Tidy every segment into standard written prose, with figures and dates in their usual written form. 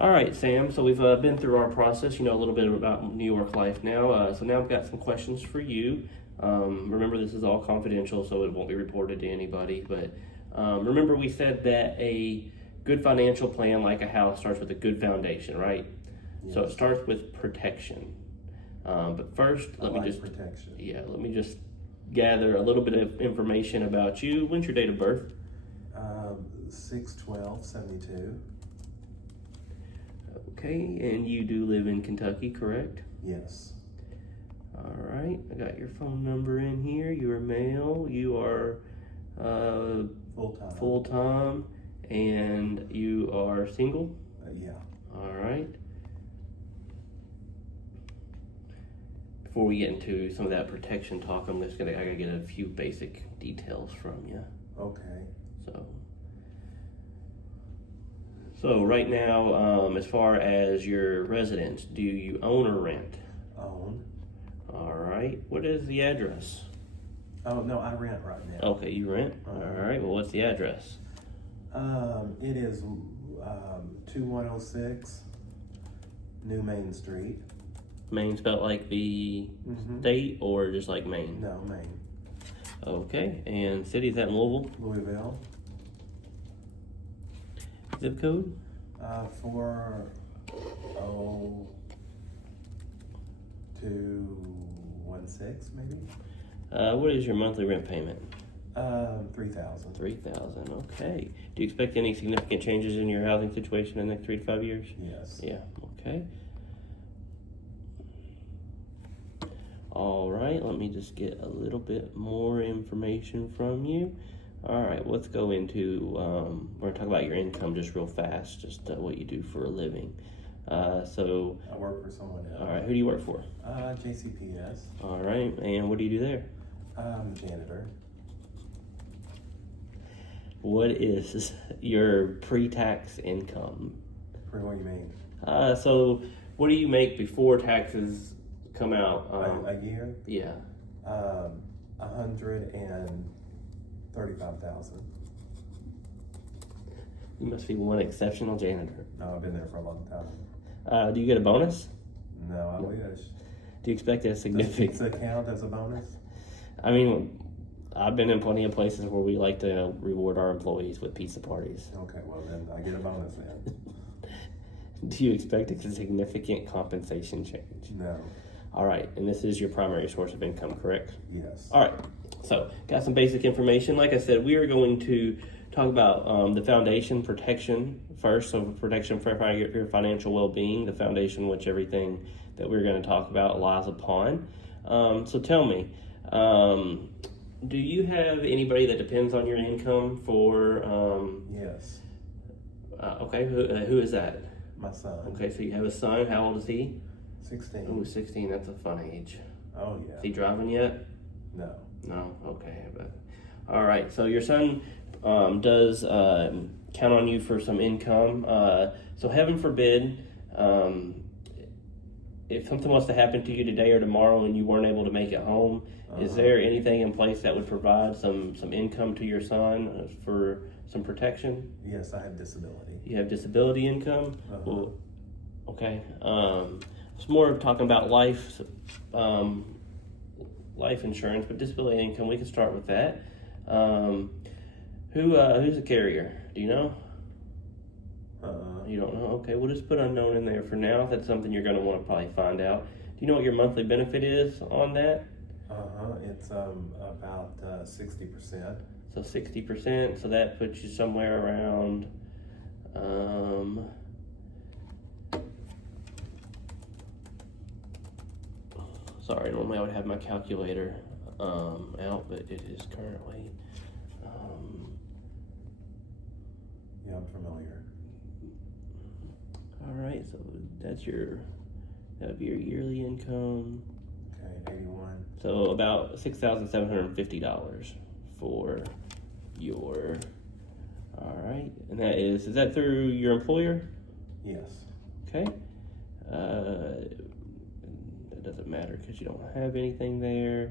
All right, Sam. So we've been through our process. You know a little bit about New York life now. So now I've got some questions for you. Remember, this is all confidential, so it won't be reported to anybody. But remember, we said that a good financial plan, like a house, starts with a good foundation, right? Yes. So it starts with protection. But first, let me just protection. Yeah, let me just gather a little bit of information about you. When's your date of birth? 6/12/72. Okay, and you do live in Kentucky, correct? Yes. All right, I got your phone number in here. You're male. You are Full-time. full-time, and you are single. Yeah. All right. Before we get into some of that protection talk, I gotta get a few basic details from you. Okay. So right now, as far as your residence, do you own or rent? Own. All right. What is the address? Oh, no, I rent right now. Okay, you rent? All right. Well, what's the address? It is 2106 New Main Street. Maine spelled like the state or just like Maine? No, Maine. Okay. And city, is that in Louisville? Louisville. Zip code? 40216 maybe. What is your monthly rent payment? 3,000. 3,000. Okay. Do you expect any significant changes in your housing situation in the next 3 to 5 years? Yes. Yeah. Okay. All right. Let me just get a little bit more information from you. All right. Let's go into. We're gonna talk about your income just real fast, just what you do for a living. So. I work for someone else. All right. Who do you work for? JCPS. All right. And what do you do there? Janitor. What is your pre-tax income? What do you mean? So what do you make before taxes come out? A year? Yeah. 135,000. You must be one exceptional janitor. No, I've been there for a long time. Do you get a bonus? No, I wish. Do you expect a significant? Does pizza count as a bonus? I mean, I've been in plenty of places where we like to reward our employees with pizza parties. Okay, well then I get a bonus then. Do you expect a significant compensation change? No. All right, and this is your primary source of income, correct? Yes. All right, so got some basic information. Like I said, we are going to talk about the foundation protection first. So protection for your financial well-being, the foundation which everything that we're going to talk about lies upon. So tell me, do you have anybody that depends on your income for? Yes. Okay, who is that? My son. Okay, so you have a son. How old is he? 16. Oh, 16. That's a fun age. Oh yeah. Is he driving yet? No. No. Okay. But all right. So your son does count on you for some income. So heaven forbid, if something was to happen to you today or tomorrow and you weren't able to make it home, is there anything in place that would provide some income to your son for some protection? Yes, I have disability. You have disability income? Well, okay. It's more of talking about life insurance, but disability income, we can start with that. Who's the carrier? Do you know? You don't know? Okay, we'll just put unknown in there for now. That's something you're going to want to probably find out. Do you know what your monthly benefit is on that? It's about 60%. So 60%, so that puts you somewhere around sorry, normally I would have my calculator out, but it is currently Yeah, I'm familiar. all right, so that would be your yearly income. Okay, 81. So about $6,750 for your. All right, and is that through your employer? Yes. Okay. That doesn't matter because you don't have anything there.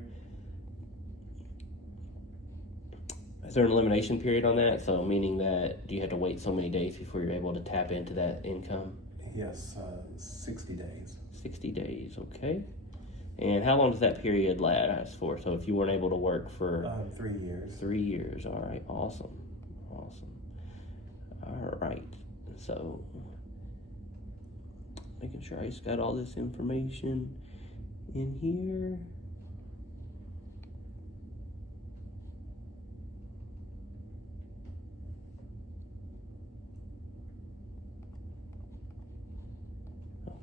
Is there an elimination period on that? So meaning that do you have to wait so many days before you're able to tap into that income? Yes, 60 days. 60 days, okay. And how long does that period last for? So if you weren't able to work for 3 years. 3 years, all right, awesome. All right, so making sure I just got all this information in here.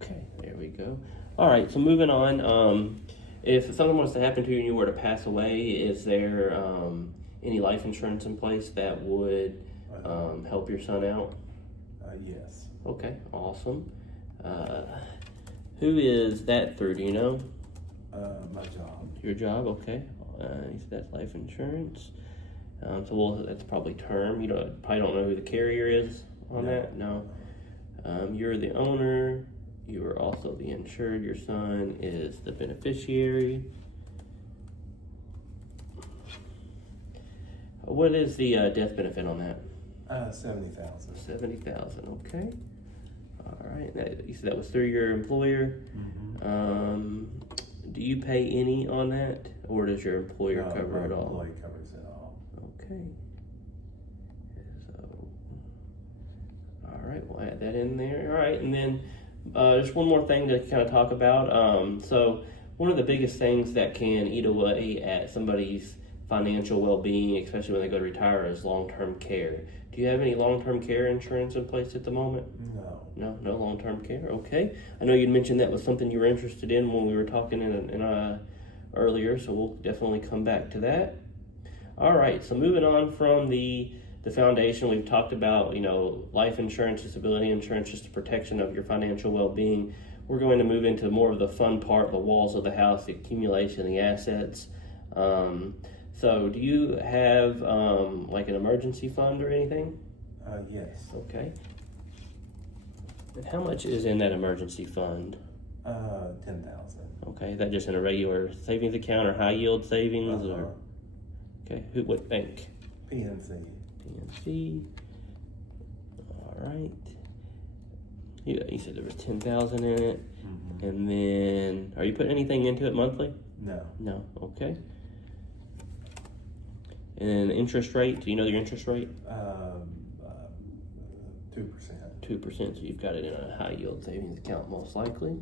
Okay, there we go. All right, so moving on. If something was to happen to you and you were to pass away, is there any life insurance in place that would help your son out? Yes. Okay, awesome. Who is that through? Do you know? My job. Your job, okay. You said that's life insurance. That's probably term. You probably don't know who the carrier is on that? No. You're the owner. You are also the insured. Your son is the beneficiary. What is the death benefit on that? 70,000. 70,000. Okay. All right. You said that was through your employer. Mm-hmm. Do you pay any on that, or does your employer cover it all? Employee covers it all. Okay. So, all right, we'll add that in there. All right, and then just one more thing to kind of talk about. So one of the biggest things that can eat away at somebody's financial well-being, especially when they go to retire, is long-term care. Do you have any long-term care insurance in place at the moment? No long-term care. Okay. I know you'd mentioned that was something you were interested in when we were talking earlier, so we'll definitely come back to that. All right. So moving on from the foundation, we've talked about life insurance, disability insurance, just the protection of your financial well-being. We're going to move into more of the fun part, the walls of the house, the accumulation of the assets. So do you have like an emergency fund or anything? Yes. Okay. And how much is in that emergency fund? 10,000. Okay, is that just in a regular savings account or high yield savings? Uh-huh. Or okay, what bank? PNC. PNC. All right. You said there was 10,000 in it, Mm-hmm. and then are you putting anything into it monthly? No. No. Okay. And interest rate? Do you know your interest rate? 2%. 2%. So you've got it in a high yield savings account most likely.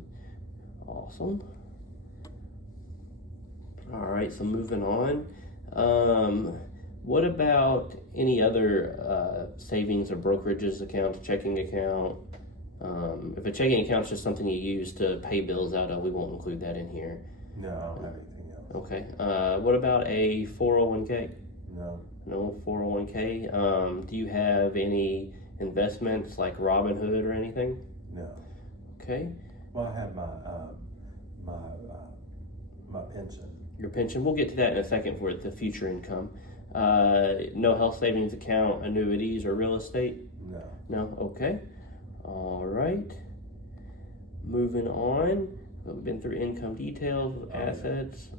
Awesome. All right. So moving on. What about any other savings or brokerages account, checking account? If a checking account is just something you use to pay bills out of, we won't include that in here. No, I don't have anything else. Okay. What about a 401k? No. No 401k. Do you have any investments like Robinhood or anything? No. Okay. Well, I have my pension. Your pension. We'll get to that in a second for the future income. No health savings account, annuities, or real estate? No. No? Okay. All right. Moving on. We've been through income details, assets,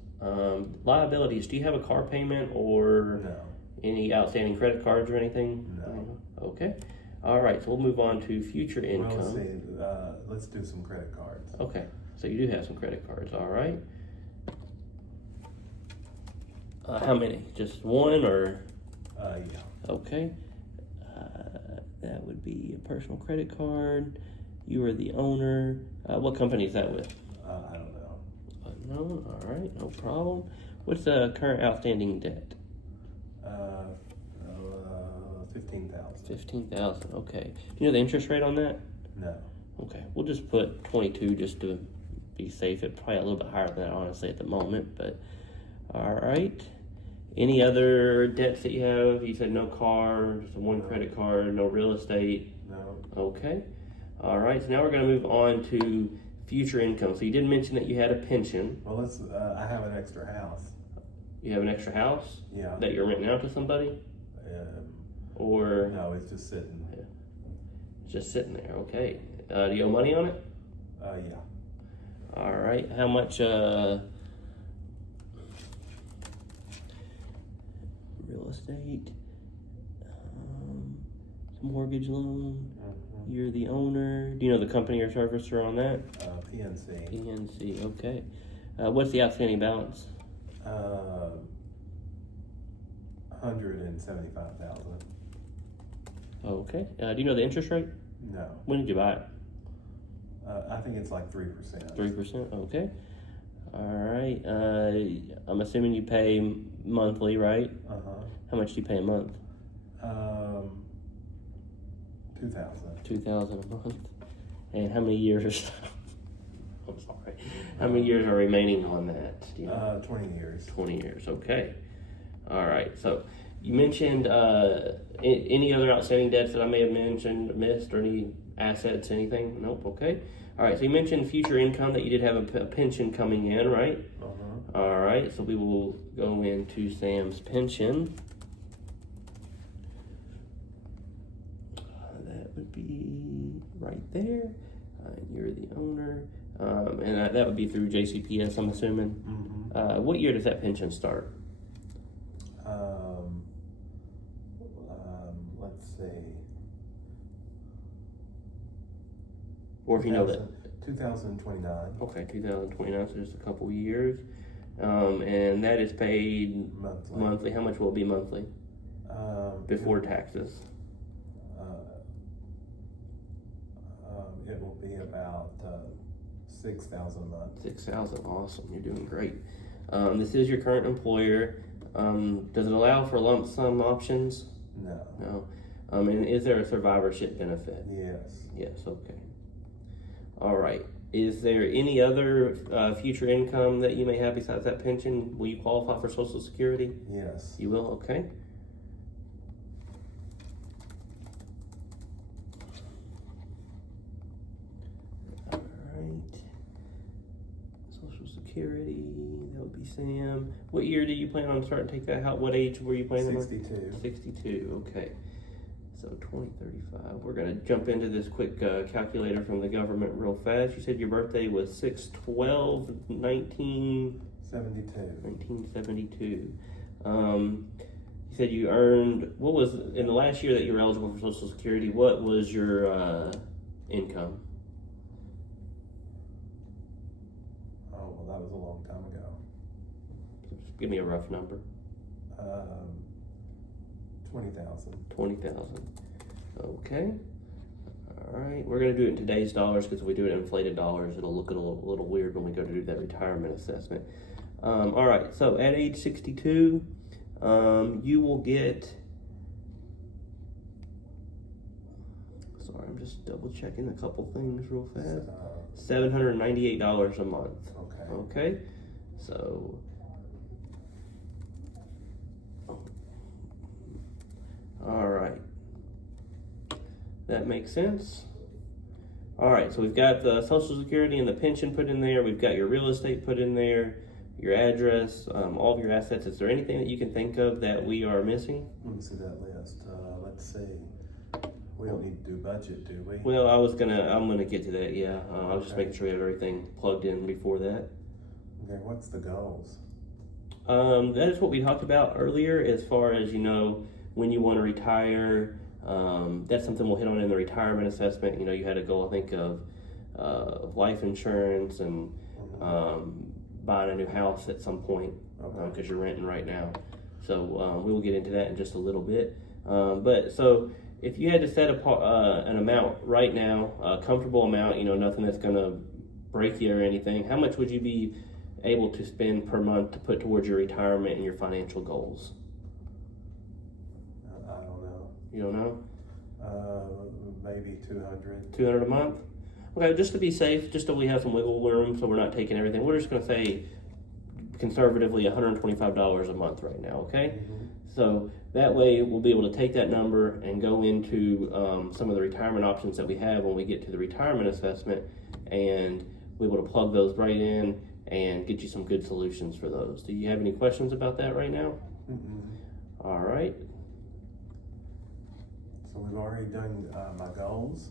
liabilities. Do you have a car payment or No. any outstanding credit cards or anything? No. Okay. All right. So we'll move on to future income. Well, let's see. Let's do some credit cards. Okay. So you do have some credit cards. All right. How many? Just one or? Yeah. Okay. That would be a personal credit card. You are the owner. What company is that with? I don't know. No. All right. No problem. What's the current outstanding debt? 15,000. 15,000. Okay. Do you know the interest rate on that? No. Okay. We'll just put 22 just to be safe. It's probably a little bit higher than that, honestly, at the moment. But all right. Any other debts that you have? You said no car, just one credit card, no real estate. No. Okay. All right. So now we're going to move on to future income. So you did mention that you had a pension. Well, let's. I have an extra house. You have an extra house Yeah. that you're renting out to somebody, or No, it's just sitting. just sitting there. Okay. Do you owe money on it? Yeah. All right. How much? Real estate, mortgage loan. Mm-hmm. You're the owner. Do you know the company or servicer on that? PNC. PNC, okay. What's the outstanding balance? 175,000. Okay. Do you know the interest rate? No. When did you buy it? I think it's like 3%. 3%, okay. All right. I'm assuming you pay monthly, right? How much do you pay a month? 2,000. 2,000 a month. And how many years? I'm sorry. How many years are remaining on that? Do you know? 20 years. 20 years. Okay. All right. So you mentioned any other outstanding debts that I may have missed, or any assets, anything? Nope. Okay. All right. So you mentioned future income, that you did have a pension coming in, right? All right. So we will go into Sam's pension. That would be right there. You're the owner. And that would be through JCPS, I'm assuming. What year does that pension start? Let's see. Or if you know that. 2029. Okay, 2029, so just a couple years. And that is paid monthly. How much will it be monthly? Before taxes? It will be about 6,000 a month. 6,000, awesome. You're doing great. This is your current employer. Does it allow for lump sum options? No. No. And is there a survivorship benefit? Yes. Yes, okay. All right. Is there any other future income that you may have besides that pension? Will you qualify for Social Security? Yes. You will, okay. All right. Social Security, that would be Sam. What year do you plan on starting to take that out? What age were you planning on? 62. 62, okay. So 2035. We're going to jump into this quick calculator from the government real fast. You said your birthday was 1972. You said you earned, what was, in the last year that you were eligible for Social Security, what was your income? Oh, well, that was a long time ago. Just give me a rough number. 20,000. 20,000. Okay. All right. We're going to do it in today's dollars, because if we do it in inflated dollars, it'll look a little weird when we go to do that retirement assessment. All right. So at age 62, you will get. Sorry, I'm just double checking a couple things real fast. $798 a month. Okay. Okay. So. All right. That makes sense. All right, so we've got the Social Security and the pension put in there. We've got your real estate put in there, your address, all of your assets. Is there anything that you can think of that we are missing? Let me see that list. Let's see. We don't need to do budget, do we? Well, I'm gonna get to that. Yeah, I was just making sure we have everything plugged in before that. Okay, what's the goals? That is what we talked about earlier, as far as, when you want to retire. That's something we'll hit on in the retirement assessment. You had a goal, I think, of life insurance and buying a new house at some point, because you're renting right now. So we will get into that in just a little bit. But so if you had to set an amount right now, a comfortable amount, nothing that's going to break you or anything, how much would you be able to spend per month to put towards your retirement and your financial goals? You don't know? Maybe 200. 200 a month? Okay, just to be safe, just so we have some wiggle room, so we're not taking everything, we're just going to say conservatively $125 a month right now, okay? So that way we'll be able to take that number and go into some of the retirement options that we have when we get to the retirement assessment, and we'll be able to plug those right in and get you some good solutions for those. Do you have any questions about that right now? All right. So we've already done my goals.